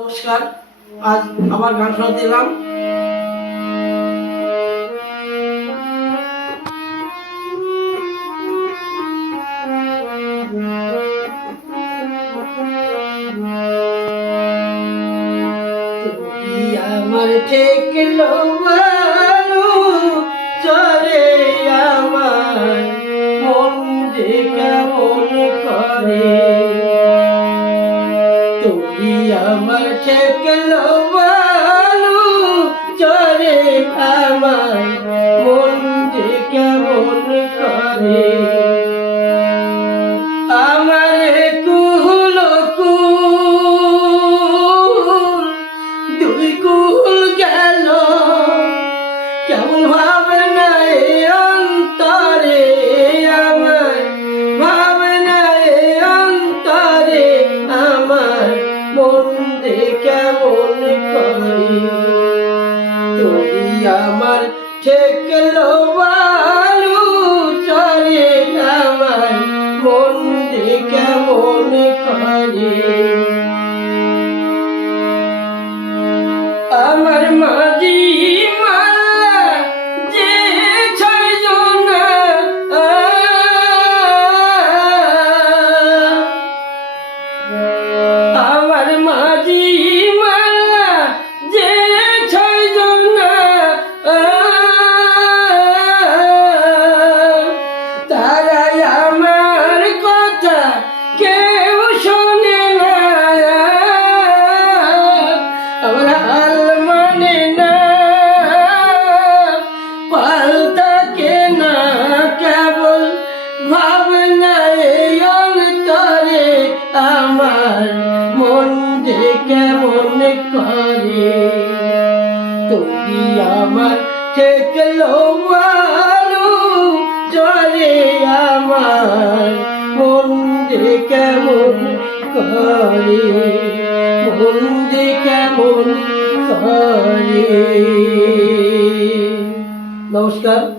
নমস্কার, আজ আবার গান শোনাতে এলাম আমার ঠেকলো ভালো চলে আমার মন যে কেমন করে। আমার ঠেকলো ভালো চলে আমার মন যে কেমন করে। আমার কুল কুল দুই কুল গেল, কেমন ভাবে না কেমন করে? তুমি আমার ঠেকলো বালু চলে আমার মন কেমন করে? আমার মাঝি মালা যে কেমন করে? তুমি আমার ঠেকলো ভালো চলে আমার। মন যে কেমন করে? মন যে কেমন করে? নমস্কার।